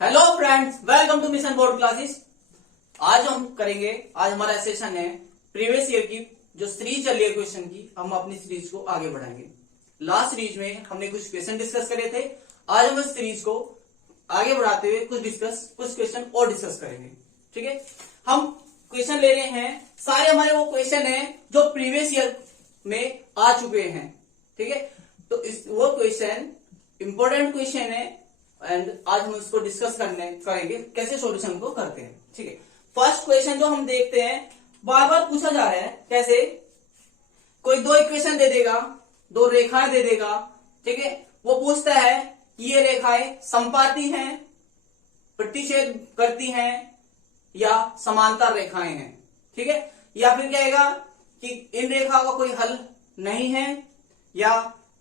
Hello friends, welcome to mission board classes. आज हमारा session है प्रीवियस ईयर की जो सीरीज चल रही है क्वेश्चन की। हम अपनी सीरीज को आगे बढ़ाएंगे। लास्ट सीरीज में हमने कुछ क्वेश्चन डिस्कस करे थे। आज हम इस सीरीज को आगे बढ़ाते हुए कुछ क्वेश्चन और डिस्कस करेंगे। ठीक है, हम क्वेश्चन ले रहे हैं, सारे हमारे वो क्वेश्चन है जो प्रीवियस ईयर में आ चुके हैं। ठीक है, तो वो क्वेश्चन इंपॉर्टेंट क्वेश्चन है एंड आज हम इसको डिस्कस करेंगे कैसे सॉल्यूशन को करते हैं। ठीक है, फर्स्ट क्वेश्चन जो हम देखते हैं, बार बार पूछा जा रहा है कैसे, कोई दो इक्वेशन दे देगा, दो रेखाएं दे देगा। ठीक है, वो पूछता है कि ये रेखाएं समपाती हैं, प्रतिच्छेद करती हैं या समांतर रेखाएं हैं। ठीक है, या फिर कहेगा कि इन रेखाओं का कोई हल नहीं है या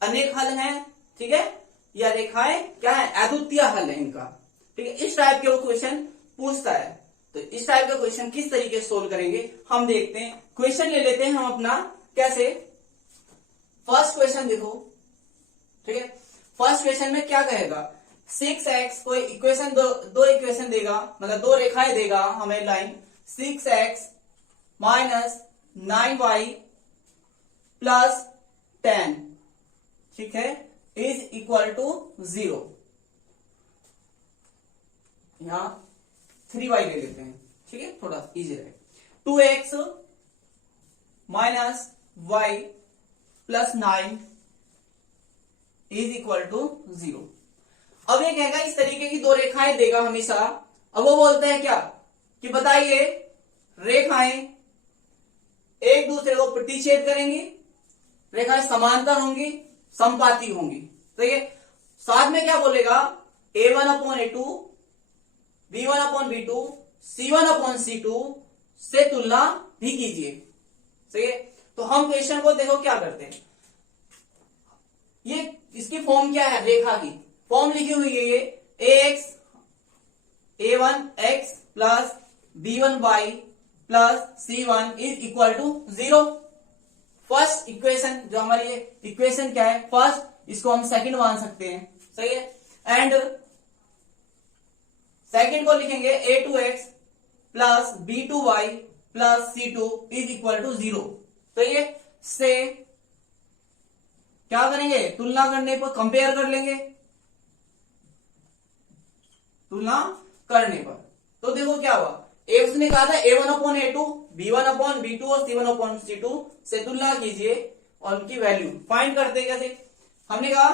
अनेक हल हैं। ठीक है, या रेखाएं क्या है, अद्वितीय हल है इनका। ठीक है, इस टाइप के वो क्वेश्चन पूछता है। तो इस टाइप का क्वेश्चन किस तरीके से सोल्व करेंगे हम देखते हैं। क्वेश्चन ले लेते हैं हम अपना, कैसे। फर्स्ट क्वेश्चन देखो। ठीक है, फर्स्ट क्वेश्चन में क्या कहेगा, 6x कोई इक्वेशन दो इक्वेशन देगा, मतलब दो रेखाएं देगा हमें line, 6x minus 9y plus 10। ठीक है, इज इक्वल टू 0। यहां 3y ले लेते हैं। ठीक है, थोड़ा इजी रहे। 2x minus y plus 9 is equal to 0। अब ये कहेगा इस तरीके की दो रेखाएं देगा हमेशा। अब वो बोलते हैं क्या कि बताइए रेखाएं एक दूसरे को प्रतिच्छेद करेंगी, रेखाएं समांतर होंगी, समपाती होंगी। तो ये साथ में क्या बोलेगा, a1/a2 b1/b2 c1/c2 से तुलना भी कीजिए। सही है, तो हम क्वेश्चन को देखो क्या करते हैं। ये इसकी फॉर्म क्या है, रेखा की फॉर्म लिखी हुई है ये a1x plus b1y plus c1 is equal to 0। First equation जो हमारी इक्वेशन क्या है, फर्स्ट, इसको हम सेकंड मान सकते हैं। सही है, एंड सेकंड को लिखेंगे a2x plus b2y plus c2 is equal to 0। तो ये से क्या करेंगे, तुलना करने पर कंपेयर कर लेंगे, तुलना करने पर। तो देखो क्या हुआ, उसने कहा था a1/a2 b1/b2 और c1/c2 से तुलना कीजिए और उनकी वैल्यू फाइंड करते हैं। कैसे, हमने कहा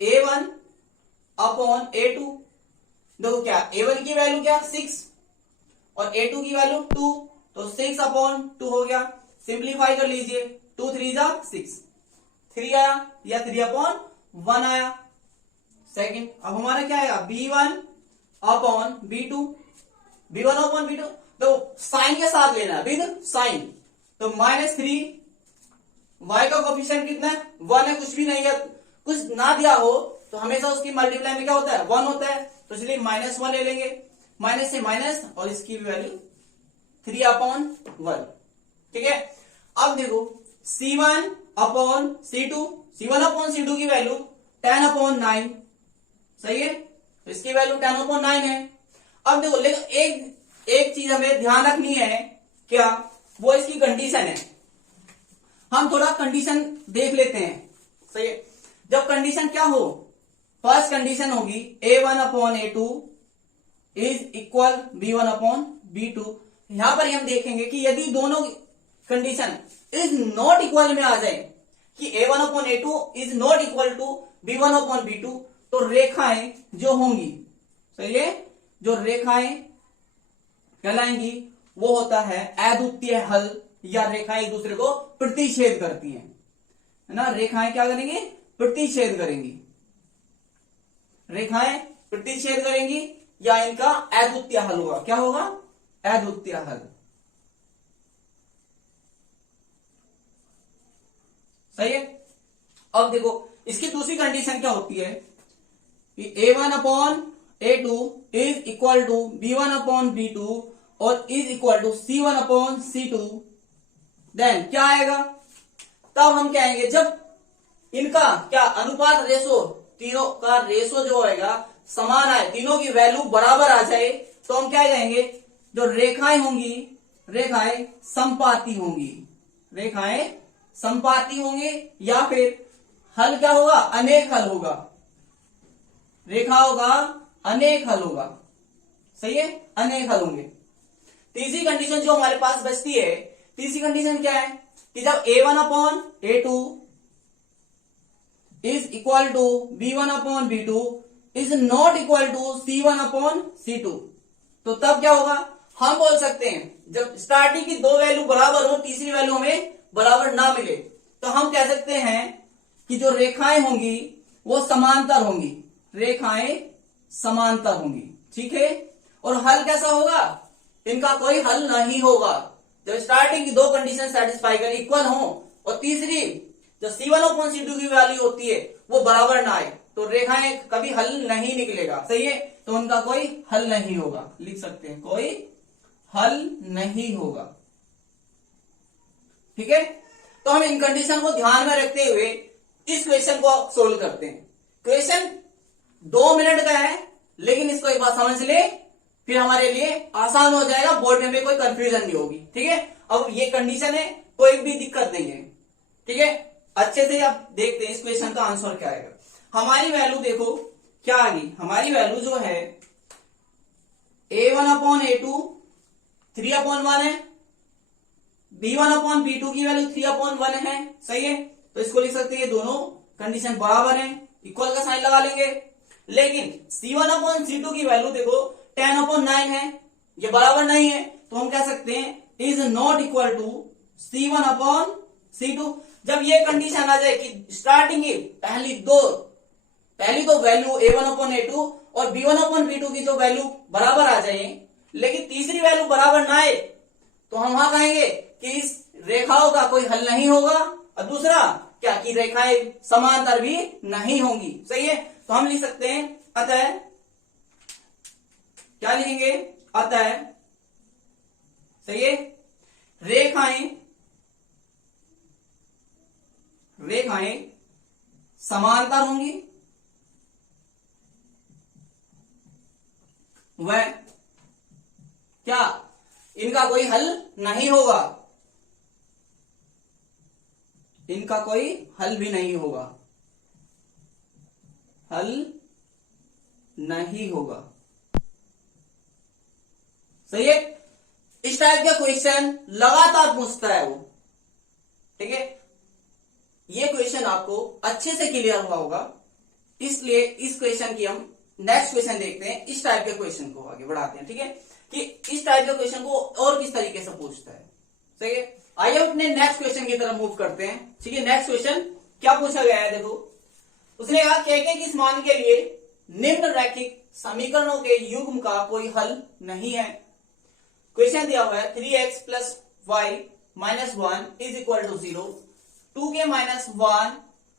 a1/a2, देखो क्या a1 की वैल्यू क्या 6 और a2 की वैल्यू 2, तो 6/2 हो गया। सिंप्लीफाई कर लीजिए, 2 3 जा 6, 3 आया या 3/1 आया। सेकंड, अब हमारा क्या आएगा, b1/b2, b1/b2, तो साइन के साथ लेना विद साइन। तो -3, y का कोफिशिएंट कितना है, 1 है, कुछ भी नहीं है, कुछ ना दिया हो तो हमेशा उसकी मल्टीप्लाई में क्या होता है, 1 होता है। तो चलिए -1 ले लेंगे, माइनस से माइनस और इसकी वैल्यू 3/1। ठीक है, अब देखो c1/c2 की वैल्यू 10/9। सही है, तो इसकी वैल्यू 10/9 है। अब देखो, लेकिन एक चीज हमें ध्यान रखनी है, क्या, वो इसकी कंडीशन है। हम थोड़ा कंडीशन देख लेते हैं। सही है, जब कंडीशन क्या हो, फर्स्ट कंडीशन होगी a1/a2 इज इक्वल b1/b2। यहां पर हम देखेंगे कि यदि दोनों कंडीशन इज नॉट इक्वल में आ जाए, कि a1/a2 is not equal to b1/b2, तो रेखाएं जो होंगी, सही है, जो रेखाएं कहलाएंगी वो होता है अद्वितीय हल, या रेखाएं एक दूसरे को प्रतिच्छेद करती हैं, है ना। रेखाएं क्या करेंगी, प्रतिच्छेद करेंगी, रेखाएं प्रतिच्छेद करेंगी या इनका अद्वितीय हल होगा। क्या होगा, अद्वितीय हल। सही है, अब देखो इसकी दूसरी कंडीशन क्या होती है कि a1/a2 is equal to b1/b2 और is equal to c1/c2। Then क्या आएगा, तब हम कहेंगे जब इनका क्या अनुपात, रेशो तीनों का रेशो जो होगा समान आए, तीनों की वैल्यू बराबर आ जाए, तो हम क्या कहेंगे, जो रेखाएं होंगी, रेखाएं संपाती होंगी, रेखाएं संपाती होंगी, या फिर हल क्या होगा, अनेक हल होगा, रेखा होगा अनेक हल होगा, सही है, अनेक हल होंगे। तीसरी कंडीशन जो हमारे पास बचती है, तीसरी कंडीशन क्या है कि जब a1 upon a2 is equal to b1 upon b2 is not equal to c1 upon c2, तो तब क्या होगा, हम बोल सकते हैं जब स्टार्टिंग की दो वैल्यू बराबर हो, तीसरी वैल्यू हमें बराबर ना मिले, तो हम कह सकते हैं कि जो रेखाएं होंगी वो समांतर होंगी, रेखाएं समांतर होंगी, ठीक है। और हल कैसा होगा, इनका कोई हल नहीं होगा, जब स्टार्टिंग की दो कंडीशन सेटिस्फाई कर इक्वल हो, और तीसरी जो C1 अपॉन C2 की वैल्यू होती है वो बराबर ना आए, तो रेखाएं कभी हल नहीं निकलेगा, सही है, तो उनका कोई हल नहीं होगा, लिख सकते हैं कोई हल नहीं होगा, ठीक है। तो हम इन कंडीशन को ध्यान में रखते हुए इस क्वेश्चन को सोल्व करते हैं। क्वेश्चन 2 मिनट का है, लेकिन इसको एक बार समझ ले, फिर हमारे लिए आसान हो जाएगा, बोर्ड में भी कोई कंफ्यूजन नहीं होगी, ठीक है। अब ये कंडीशन है, कोई भी दिक्कत नहीं है, ठीक है। अच्छे से आप देखते हैं इस क्वेश्चन का आंसर क्या आएगा। हमारी वैल्यू देखो क्या आ गई, हमारी वैल्यू जो है a1 अपॉन a2 3 अपॉन 1 है, b1 अपॉन b2 की वैल्यू 3 अपॉन 1 है, सही है, तो इसको लिख सकते हैं दोनों कंडीशन बराबर है, इक्वल का साइन लगा लेंगे। लेकिन c1 अपॉन c2 की वैल्यू देखो 10 अपॉन 9 है, ये बराबर नहीं है, तो हम कह सकते हैं is not equal to c1 upon c2। जब ये कंडीशन आ जाए कि स्टार्टिंग की पहली तो वैल्यू a1 अपॉन a2 और b1 अपॉन b2 की जो वैल्यू बराबर आ जाए, लेकिन तीसरी वैल्यू बराबर ना आए, तो हम वहां कहेंगे कि इस रेखाओं का कोई हल नहीं होगा, और दूसरा क्या कि रेखाएं समांतर भी नहीं होंगी, सही है। तो हम लिख सकते हैं अतः, क्या लिखेंगे, अतः सही है, रेखाएं समांतर होंगी, वह क्या इनका कोई हल नहीं होगा, इनका कोई हल भी नहीं होगा, हल नहीं होगा, सही है। इस टाइप का क्वेश्चन लगातार पूछता है वो, ठीक है। ये क्वेश्चन आपको अच्छे से क्लियर हुआ होगा, इसलिए इस क्वेश्चन की हम नेक्स्ट क्वेश्चन देखते हैं, इस टाइप के क्वेश्चन को आगे बढ़ाते हैं, ठीक है, कि इस टाइप के क्वेश्चन को और किस तरीके से पूछता है, सही है। आइए अपने नेक्स्ट क्वेश्चन की तरफ मूव करते हैं, ठीक है। नेक्स्ट क्वेश्चन क्या पूछा गया है, देखो उसने कहा के किस मान के लिए निम्न रैखिक समीकरणों के युग्म का कोई हल नहीं है। क्वेश्चन दिया हुआ है 3x plus y minus 1 is equal to 0, 2k minus 1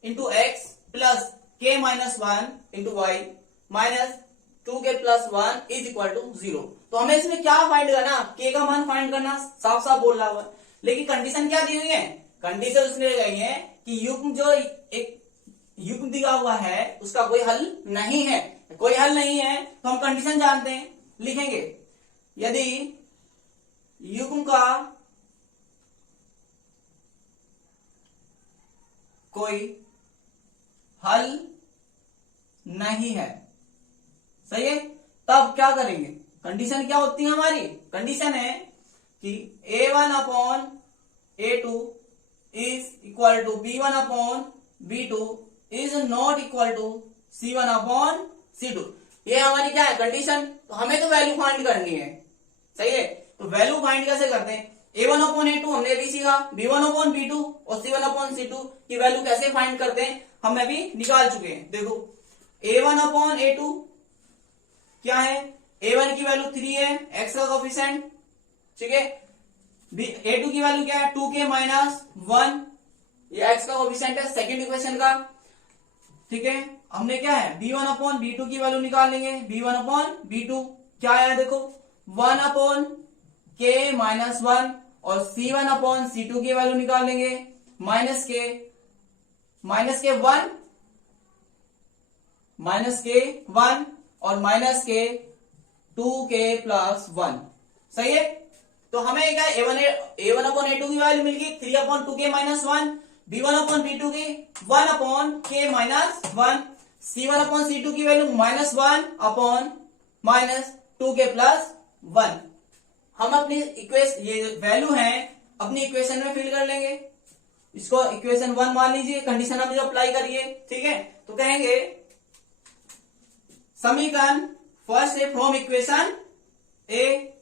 into x plus k minus 1 into y minus 2k plus 1 is equal to 0। तो हमें इसमें क्या फाइंड करना, k का मान फाइंड करना, साफ साफ बोल रहा हुआ, लेकिन कंडीशन क्या दी हुई है, कंडीशन उसने लगाई है कि युग्म जो एक युग्म दिया हुआ है उसका कोई हल नहीं है, कोई हल नहीं है, तो हम कंडीशन जानते हैं, लिखेंगे यदि युग्म का कोई हल नहीं है, सही है, तब क्या करेंगे, कंडीशन क्या होती है हमारी, कंडीशन है कि a1 upon a2 is equal to b1 upon b2 is not equal to c1 upon c2। ये हमारी क्या है कंडीशन, तो हमें तो वैल्यू फाइंड करनी है, सही है। तो वैल्यू फाइंड कैसे करते हैं, a1 अपॉन a2 हमने भी सीखा, b1 अपॉन b2 और c1 अपॉन c2 की वैल्यू कैसे फाइंड करते हैं हम अभी निकाल चुके हैं। देखो a1 अपॉन a2 क्या है, a1 की वैल्यू 3 है, x का कोफिशिएंट, ठीक है, a2 की वैल्यू क्या है 2k माइनस 1, ये x का कोफिशिएंट है सेकेंड इक्वेशन का, ठीक है। हमने क्या है b1 अपॉन b2 की वैल्यू निकाल लेंगे, b1 अपॉन b2 क्या है देखो 1 अपॉन k माइनस 1 और c1 अपॉन c2 की वैल्यू निकाल लेंगे, माइनस के 1 -k1 और -k2k+1। सही है। तो हमें क्या a1/a2 की वैल्यू मिल गई 3/2k-1, b1/b2 की 1/k-1, c1/c2 की वैल्यू -1/-2k+1। हम अपनी इक्वेशन ये वैल्यू है अपनी इक्वेशन में फिल कर लेंगे। इसको इक्वेशन 1 मान लीजिए, कंडीशन हमने जो अप्लाई करी है। ठीक है, तो कहेंगे समीकरण फर्स्ट है फ्रॉम इक्वेशन ए।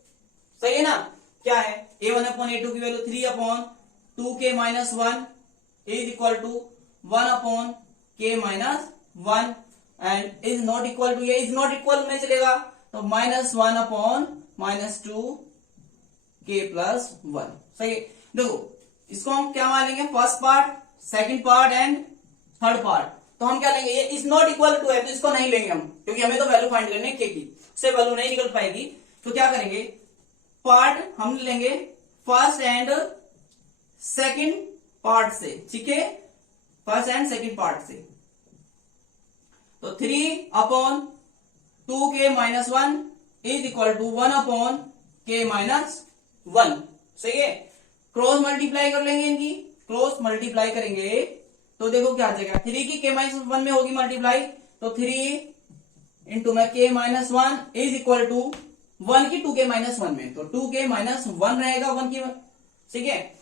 सही है ना। क्या है a1/a2 की value 3/2k-1 is equal to 1/k-1 and is not equal to, ये इज नॉट इक्वल में चलेगा तो -1/-2k+1। सही है। देखो इसको हम क्या मान लेंगे, first part, second part and third part. तो हम क्या लेंगे, ये इज नॉट इक्वल टू है तो इसको नहीं लेंगे हम, क्योंकि हमें तो वैल्यू फाइंड करनी है के की, उससे वैल्यू नहीं निकल पाएगी। तो क्या करेंगे, पार्ट हम लेंगे फर्स्ट एंड सेकंड पार्ट से। ठीक है, फर्स्ट एंड सेकंड पार्ट से। तो 3/2k-1 is equal to 1/k-1। सही है। क्रॉस मल्टीप्लाई कर लेंगे, इनकी क्रॉस मल्टीप्लाई करेंगे तो देखो क्या आ जाएगा, 3 की k-1 में होगी मल्टीप्लाई, तो 3 इंटू में k-1 इज इक्वल टू 1 की 2k-1 में, तो 2k-1 रहेगा 1 की। ठीक है,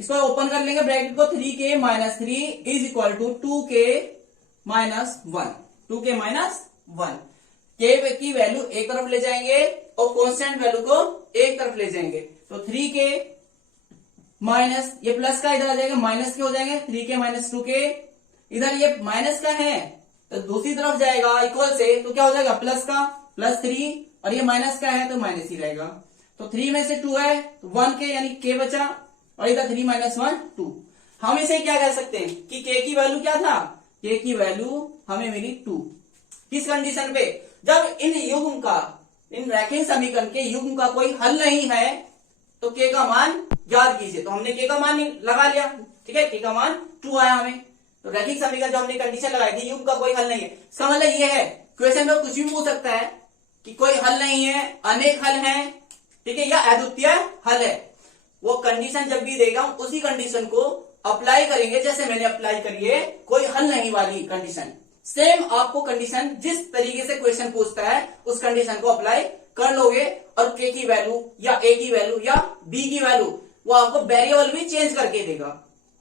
इसको ओपन कर लेंगे ब्रैकेट को, 3k-3 is equal to 2k-1, 2k-1। के की वैल्यू एक तरफ ले जाएंगे और कांस्टेंट वैल्यू को एक तरफ ले जाएंगे, तो 3k माइनस ये प्लस का इधर आ जाएगा, माइनस के हो जाएंगे, 3k - 2k, इधर ये माइनस का है तो दूसरी तरफ जाएगा इक्वल से, तो क्या हो जाएगा प्लस का +3, और ये माइनस का है तो माइनस ही रहेगा। तो 3 में से 2 है तो 1k यानी k बचा, और इधर 3 - 1 2। हम इसे क्या कह सकते हैं कि k की वैल्यू क्या था, k की वैल्यू हमें मिली 2। किस कंडीशन पे, जब इन युग्म का, इन रैखिक समीकरण के युग्म का कोई हल नहीं है तो k का मान याद कीजिए। तो हमने k का मान लगा लिया। ठीक है, k का मान 2 आया हमें। तो रैखिक समीकरण जो हमने कंडीशन लगाई थी, युग्म का कोई हल नहीं है, समझ लो ये है। क्वेश्चन में कुछ भी पूछ सकता है कि कोई हल नहीं है, अनेक हल हैं, ठीक है, या अद्वितीय हल है। वो कंडीशन जब भी देगा उसी कंडीशन को अप्लाई करेंगे, जैसे मैंने अप्लाई करी है कोई हल नहीं वाली कंडीशन। सेम आपको कंडीशन जिस तरीके से क्वेश्चन पूछता है उस कंडीशन को अप्लाई कर लोगे, और k की वैल्यू या a की वैल्यू या b की वैल्यू वो आपको वेरिएबल भी चेंज करके देगा।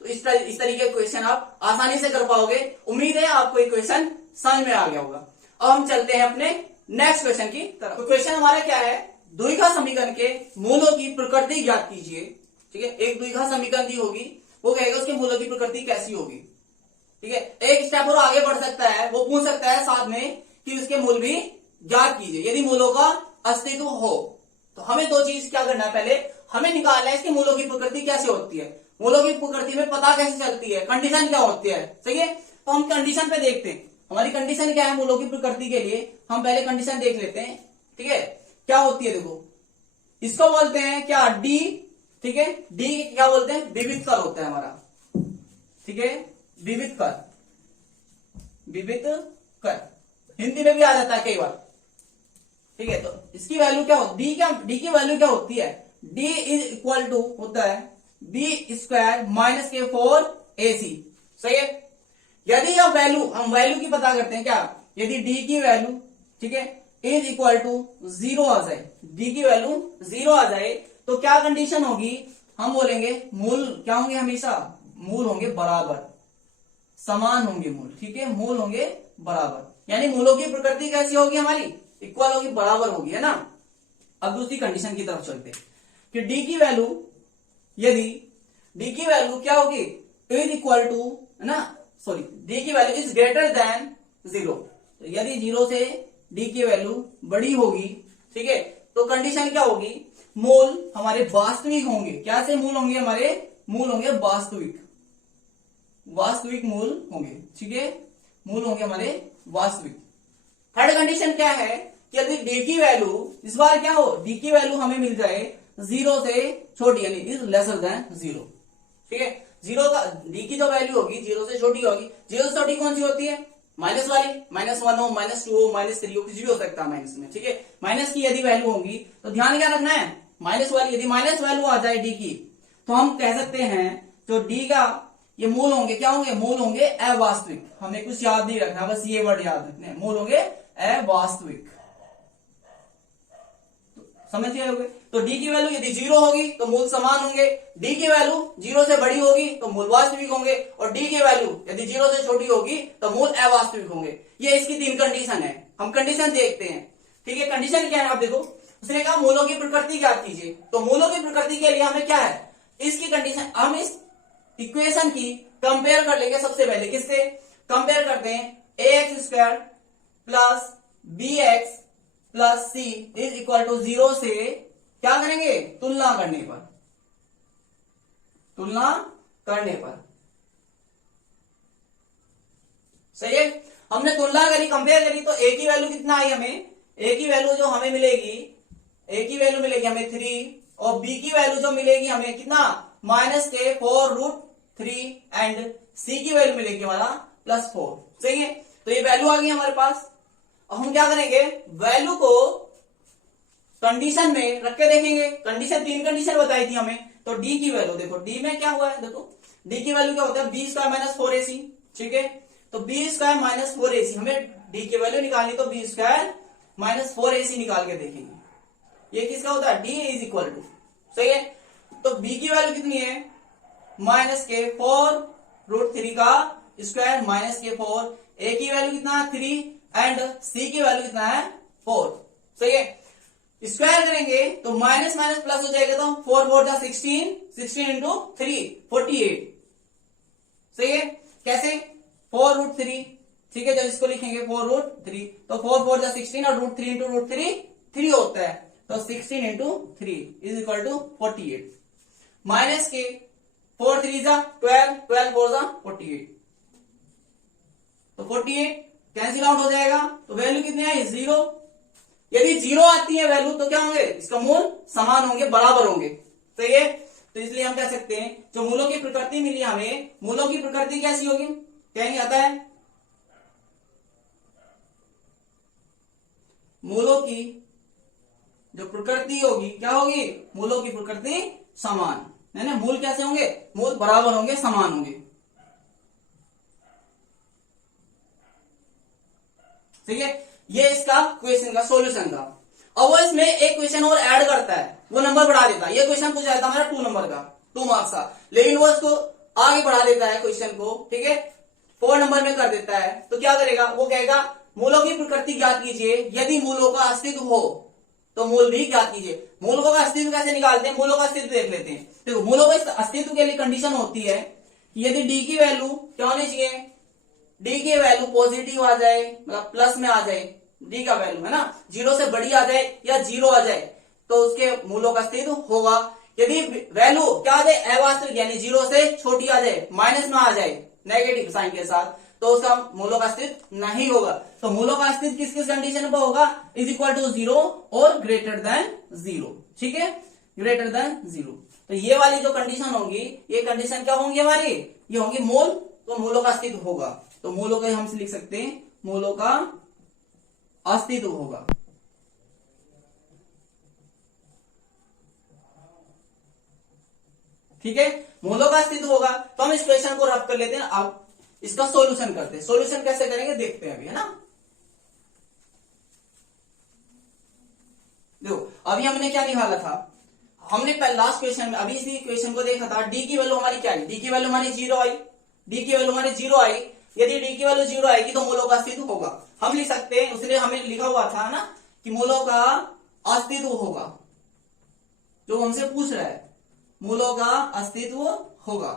तो इस तरीके का क्वेश्चन आप आसानी से कर पाओगे। उम्मीद है आपको ये क्वेश्चन समझ में आ गया होगा। अब हम चलते हैं अपने नेक्स्ट क्वेश्चन की तरफ। तो क्वेश्चन हमारा क्या है, द्विघात समीकरण के मूलों की प्रकृति ज्ञात कीजिए। ठीक है, एक द्विघात समीकरण दी होगी, वो कहेगा उसके मूलों की प्रकृति कैसी होगी। ठीक है, एक स्टेप और आगे बढ़ सकता है, वो पूछ सकता है साथ में कि उसके मूल भी ज्ञात कीजिए। यदि मूलों का अस्तित्व हो तो हमें दो चीज क्या करना है, पहले हमें निकालना है इसके मूलों की प्रकृति कैसे होती है, मूलों की प्रकृति में पता कैसे चलती है, कंडीशन क्या होती है। सही है, तो हम कंडीशन पे देखते हैं हमारी कंडीशन क्या है मूलों की प्रकृति के लिए। हम पहले कंडीशन देख लेते हैं। ठीक है, क्या होती है, देखो इसको बोलते हैं क्या, डी। ठीक है, डी क्या बोलते हैं, विविध कर होता है हमारा। ठीक है, विविध कर, विविध कर हिंदी में भी आ जाता है कई बार। ठीक है, तो इसकी वैल्यू क्या होती है, डी की वैल्यू क्या होती है, डी इज इक्वल टू होता है b² - k4ac। सही है, यदि हम वैल्यू की पता करते हैं क्या, यदि d की वैल्यू, ठीक है, इज इक्वल टू 0 आ जाए, d की वैल्यू 0 आ जाए तो क्या कंडीशन होगी, हम बोलेंगे मूल क्या होंगे, हमेशा मूल होंगे बराबर, समान होंगे मूल। ठीक है, मूल होंगे बराबर, यानी मूलों की प्रकृति कैसी होगी हमारी, इक्वल होगी, बराबर होगी, है ना। अब दूसरी कंडीशन की तरफ चलते हैं कि d की वैल्यू, यदि d की वैल्यू क्या होगी, इज इक्वल टू, है ना, सॉरी, d की वैल्यू इज ग्रेटर देन 0। तो यदि 0 से d की वैल्यू बड़ी होगी, ठीक है, तो कंडीशन क्या होगी, मूल हमारे वास्तविक होंगे। क्या से मूल होंगे, हमारे मूल होंगे वास्तविक, वास्तविक मूल होंगे। ठीक है, मूल होंगे हमारे वास्तविक। थर्ड कंडीशन क्या है कि यदि d की वैल्यू इस बार क्या हो, d की वैल्यू हमें मिल जाए 0 से छोटी, यानी इज लेसर देन 0। ठीक है, 0 का d की जो वैल्यू होगी 0 से छोटी होगी। 0 से छोटी कौन सी होती है, माइनस वाली -1 हो, -2 हो, -3 हो, कुछ भी हो सकता है माइनस में, ठीक है। माइनस की यदि वैल्यू होंगी तो ध्यान क्या रखना है, माइनस वाली यदि माइनस वैल्यू आ जाए डी की, तो हम कह सकते हैं जो डी का ये मूल होंगे, क्या होंगे, मूल होंगे अवास्तविक। हमें कुछ याद नहीं रखना, बस ये वर्ड याद रखने हैं, मूल होंगे अवास्तविक। समझ गए होंगे। तो डी की वैल्यू यदि 0 होगी तो मूल समान होंगे, डी की वैल्यू 0 से बड़ी होगी तो मूल वास्तविक होंगे, और डी की वैल्यू यदि 0 से छोटी होगी तो मूल अवास्तविक होंगे। ये इसकी 3 कंडीशन है। हम कंडीशन देखते हैं, ठीक है। कंडीशन क्या है, आप देखो, उसने कहा मूलों की प्रकृति ज्ञात कीजिए। तो मूलों की प्रकृति के लिए हमें क्या है, इसकी कंडीशन, हम इस इक्वेशन की कंपेयर कर लेंगे। सबसे पहले किससे कंपेयर करते हैं, ax² plus bx plus c is equal to 0 से क्या करेंगे, तुलना करने पर, तुलना करने पर, सही है। हमने तुलना करी, कंपेयर करी, तो ए की वैल्यू कितना आई हमें, ए की वैल्यू जो हमें मिलेगी, ए की वैल्यू मिलेगी हमें 3, और बी की वैल्यू जो मिलेगी हमें कितना, -4√3, एंड सी की वैल्यू मिलेगी हमारा +4, सही है। तो ये वैल्यू आ गई हमारे पास। अब हम क्या करेंगे, वैल्यू को कंडीशन में रख के देखेंगे। कंडीशन 3 कंडीशन बताई थी हमें। तो डी की वैल्यू देखो, डी में क्या हुआ है, देखो डी की वैल्यू क्या होता है, b² - 4ac, ठीक है। तो b² - 4ac, हमें डी की वैल्यू निकालनी, तो b² - 4ac निकाल के देखेंगे। ये किसका होता है, d इज इक्वल टू, सही है। तो b की वैल्यू कितनी है, -4√3 का स्क्वायर -4, a की वैल्यू कितना है 3, एंड c की वैल्यू कितना है 4, सही है। स्क्वायर करेंगे तो माइनस माइनस प्लस हो जाएगा, तो 4 4 जा 16, 16 इंटू 3 48, सही है। कैसे, 4√3, ठीक है। जब इसको लिखेंगे 4√3, तो 4 4 जा 16, और √3 इंटू √3 3 होता है, तो 16 into 3 is equal to 48, minus के 4 3 जा 12, 12 4 जा 48, तो 48 कैंसिल आउट हो जाएगा। तो वैल्यू कितनी आई, 0। यदि 0 आती है वैल्यू तो क्या होंगे, इसका मूल समान होंगे, बराबर होंगे, सही है। तो इसलिए हम कह सकते हैं जो मूलों की प्रकृति मिली हमें, मूलों की प्रकृति कैसी होगी, कहेंगे आता है मूलों की जो प्रकृति होगी क्या होगी, मूलों की प्रकृति समान, है ना। मूल कैसे होंगे, मूल बराबर होंगे, समान होंगे, ठीक है। ये इसका क्वेश्चन का सॉल्यूशन था। अब वो इसमें एक क्वेश्चन और ऐड करता है, वो नंबर बढ़ा देता है। ये क्वेश्चन पूछा था हमारा 2 नंबर का, 2 मार्क्स का, लेकिन वो इसको आगे बढ़ा देता है क्वेश्चन को, ठीक है, 4 नंबर में कर देता है। तो क्या करेगा, वो कहेगा मूलों की प्रकृति ज्ञात कीजिए, यदि मूलों का अस्तित्व हो तो मूल भी ज्ञात कीजिए। मूलों का अस्तित्व कैसे निकालते हैं, मूलों का अस्तित्व देख लेते हैं। देखो मूलों का अस्तित्व के लिए कंडीशन होती है कि यदि डी की वैल्यू क्या होनी चाहिए, डी की वैल्यू पॉजिटिव आ जाए, मतलब प्लस में आ जाए, डी का वैल्यू है ना, 0 से बड़ी आ जाए या 0 आ जाए, तो उसके मूलों का अस्तित्व होगा। यदि वैल्यू क्या आ जाए, अवास्तविक, यानी 0 से छोटी आ जाए, माइनस में आ जाए नेगेटिव साइन के साथ, तो उसका मूलों का अस्तित्व नहीं होगा। तो मूलों का अस्तित्व किस किस कंडीशन पर होगा, इज इक्वल टू 0 और ग्रेटर देन 0, ठीक है, ग्रेटर देन 0। तो ये वाली जो कंडीशन होंगी, ये कंडीशन क्या होंगी हमारी, ये होंगी मूल, तो मूलों का अस्तित्व होगा। तो मूलों का हम लिख सकते हैं, मूलों का अस्तित्व होगा, ठीक है, मूलों का अस्तित्व होगा। तो हम इस क्वेश्चन को रब कर लेते हैं। अब इसका सॉल्यूशन करते हैं। सॉल्यूशन कैसे करेंगे देखते हैं अभी, है ना। देखो अभी हमने क्या निकाला था, हमने लास्ट क्वेश्चन में, अभी इसी क्वेश्चन को देखा था, डी की वैल्यू हमारी क्या आई, डी की वैल्यू हमारी 0 आई, डी की वैल्यू हमारी 0 आई। यदि डी की वैल्यू 0 आएगी तो मूलों का अस्तित्व होगा। हम लिख सकते हैं, उसने हमें लिखा हुआ था ना कि मूलों का अस्तित्व होगा, जो हमसे पूछ रहा है, मूलों का अस्तित्व होगा,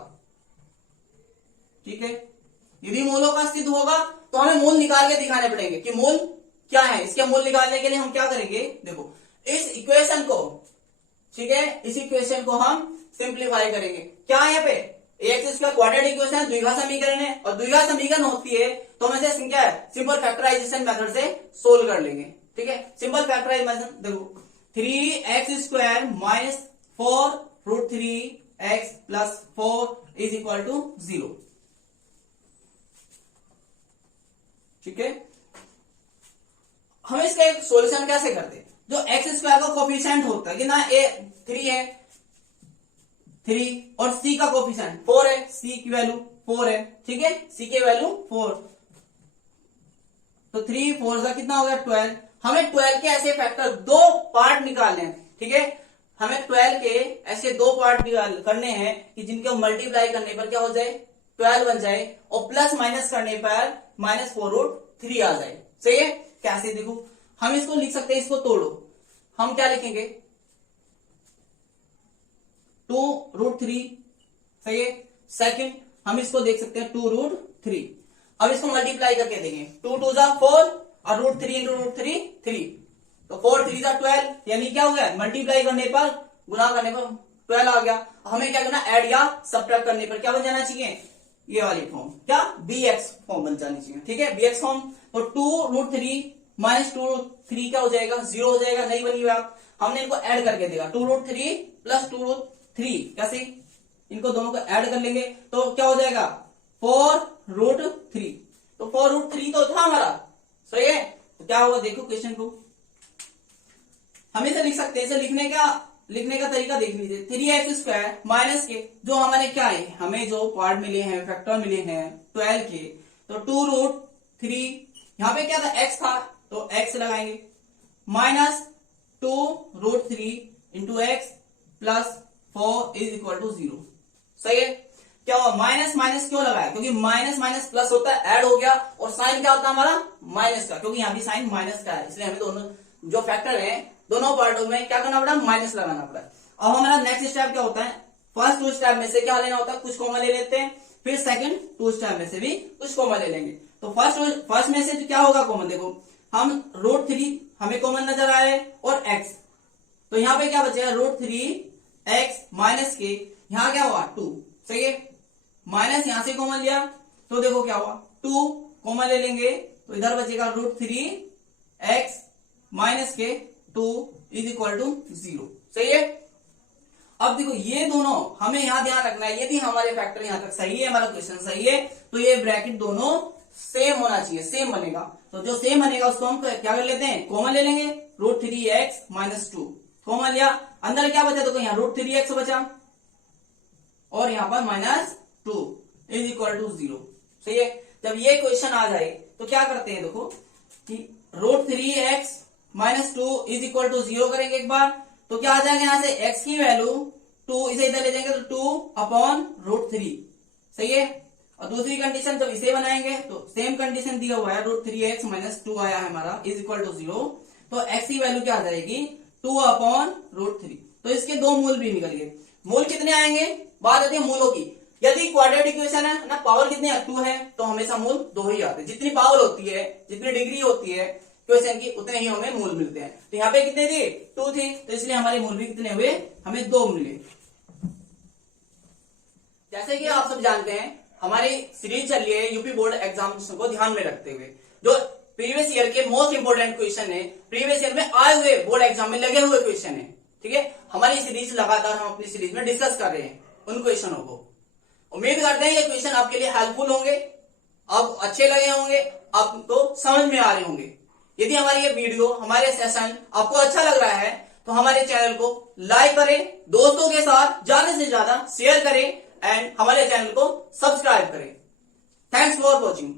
ठीक है। यदि मूलों का अस्तित्व होगा तो हमें मूल निकाल के दिखाने पड़ेंगे कि मूल क्या है। इसके मूल निकालने के लिए हम क्या करेंगे, देखो इस इक्वेशन को, ठीक है, इस इक्वेशन को हम सिंप्लीफाई करेंगे। क्या है यहाँ पे, x² क्वाड्रेटिक इक्वेशन, द्विघात समीकरण है, और द्विघात समीकरण होती है तो हम ऐसे क्या है, सिंपल फैक्टराइजेशन मेथड से सोल्व कर लेंगे, ठीक है। सिंपल फैक्टराइजेशन देखो, 3x² - 4√3x + 4 is equal to 0। ठीक है। हम इसका एक सॉल्यूशन कैसे करते हैं, जो एक्स स्क्वायर का कोफिशिएंट होता है कि ना, ए 3 है, 3 और सी का कोफिशिएंट 4 है, सी की वैल्यू 4 है, ठीक है, सी की वैल्यू 4, तो 3 4 का कितना हो गया 12। हमें 12 के ऐसे फैक्टर दो पार्ट निकालने हैं, ठीक है, हमें 12 के ऐसे दो पार्ट करने हैं कि जिनको मल्टीप्लाई करने पर क्या हो जाए 12 बन जाए और प्लस माइनस करने पर -4√3 आ जाए। सही है, कैसे देखो, हम इसको लिख सकते हैं, इसको तोड़ो, हम क्या लिखेंगे 2√3, सही है। सेकंड हम इसको देख सकते हैं 2√3। अब इसको मल्टीप्लाई करके देंगे, 2 2 जा 4 और √3 इंटू √3 3, तो 4 3 जा 12, यानी क्या हो गया मल्टीप्लाई करने पर, गुना करने पर 12 आ गया। हमें क्या करना, ऐड या सब्ट्रैक्ट करने पर क्या बन जाना चाहिए, ये वाली फॉर्म, क्या bx फॉर्म बन जानी चाहिए, ठीक है, bx फॉर्म। तो 2√3 माइनस 2√3 क्या हो जाएगा 0 हो जाएगा, नहीं बनी हुई आप, हमने इनको ऐड करके देगा 2√3 प्लस 2√3, कैसे इनको दोनों को ऐड कर लेंगे तो क्या हो जाएगा 4√3, तो 4√3 तो था हमारा, सही है। तो क्या होगा देखो क्वेश्चन को, हम इसे लिख सकते हैं, इसे लिखने का तरीका देख लीजिए, 3x² माइनस के जो हमारे क्या है, हमें जो पार्ट मिले हैं, फैक्टर मिले हैं 12 के, तो 2√3, यहां पे क्या था x था तो x लगाएंगे, minus 2√3 into x plus 4 is equal to 0। सही है, क्या हुआ माइनस माइनस क्यों लगाया, क्योंकि माइनस माइनस प्लस होता है, ऐड हो गया, और साइन क्या होता है हमारा माइनस का, क्योंकि यहां भी साइन माइनस का है, इसलिए हमें दोनों जो फैक्टर है दोनों पार्टों में क्या करना पड़ा, माइनस लगाना पड़ा। अब हमारा नेक्स्ट स्टेप क्या होता है, फर्स्ट 2 स्टेप में से क्या लेना होता है, कुछ कॉमन ले लेते हैं, फिर सेकंड 2 स्टेप में से भी कुछ कॉमन ले लेंगे। तो फर्स्ट में से क्या होगा कॉमन, देखो हम √3 हमें कॉमन नजर आया है और x, तो यहां पे क्या बचेगा √3x माइनस के, यहां क्या हुआ 2, सही है, माइनस यहां से कॉमन लिया तो देखो क्या हुआ 2 कॉमन ले लेंगे, तो इधर बचेगा √3x माइनस के 2 इज इक्वल टू 0, सही है। अब देखो ये दोनों हमें यहां ध्यान रखना है, यदि हमारे फैक्टर यहां तक सही है, हमारा क्वेश्चन सही है, तो ये ब्रैकेट दोनों सेम होना चाहिए, सेम बनेगा, तो जो सेम बनेगा उसको हम क्या कर लेते हैं, कॉमन ले लेंगे, √3x माइनस 2 कॉमन लिया, अंदर क्या बचा, देखो यहाँ √3x बचा और यहाँ पर -2 इज इक्वल टू 0, सही है। जब ये क्वेश्चन आ जाए तो क्या करते हैं, देखो कि √3x minus 2 is equal to 0 करेंगे एक बार, तो क्या आ जाएगा यहां से x की वैल्यू 2, इसे इधर ले जाएंगे तो 2/√3, सही है। और दूसरी कंडीशन जब इसे बनाएंगे तो सेम कंडीशन दिया हुआ है, √3x माइनस 2 आया है हमारा इज इक्वल टू 0, तो x की वैल्यू क्या आ जाएगी 2/√3, तो इसके दो मूल भी निकल गए। मूल कितने आएंगे, बात आती है मूलों की, यदि क्वाड्रेटिक इक्वेशन है ना, पावर कितने 2 है, तो हमेशा मूल 2 ही आते हैं, जितनी पावर होती है, जितनी डिग्री होती है क्वेश्चन की, उतने ही हमें मूल मिलते हैं। तो यहाँ पे कितने थे 2 थे, तो इसलिए हमारे मूल भी कितने हुए, हमें 2 मिले। जैसे कि आप सब जानते हैं हमारी सीरीज चल रही है यूपी बोर्ड एग्जाम को ध्यान में रखते हुए, जो प्रीवियस ईयर के मोस्ट इंपोर्टेंट क्वेश्चन है, प्रीवियस ईयर में आए हुए बोर्ड एग्जाम में लगे हुए क्वेश्चन है, ठीक है। हमारी सीरीज लगातार हम अपनी सीरीज में डिस्कस कर रहे हैं उन क्वेश्चनों को, उम्मीद करते हैं ये क्वेश्चन आपके लिए हेल्पफुल होंगे, आप अच्छे लगे होंगे, आपको समझ में आ रहे होंगे। यदि हमारी ये वीडियो, हमारे सेशन आपको अच्छा लग रहा है तो हमारे चैनल को लाइक करें, दोस्तों के साथ ज्यादा से ज्यादा शेयर करें एंड हमारे चैनल को सब्सक्राइब करें। Thanks for watching.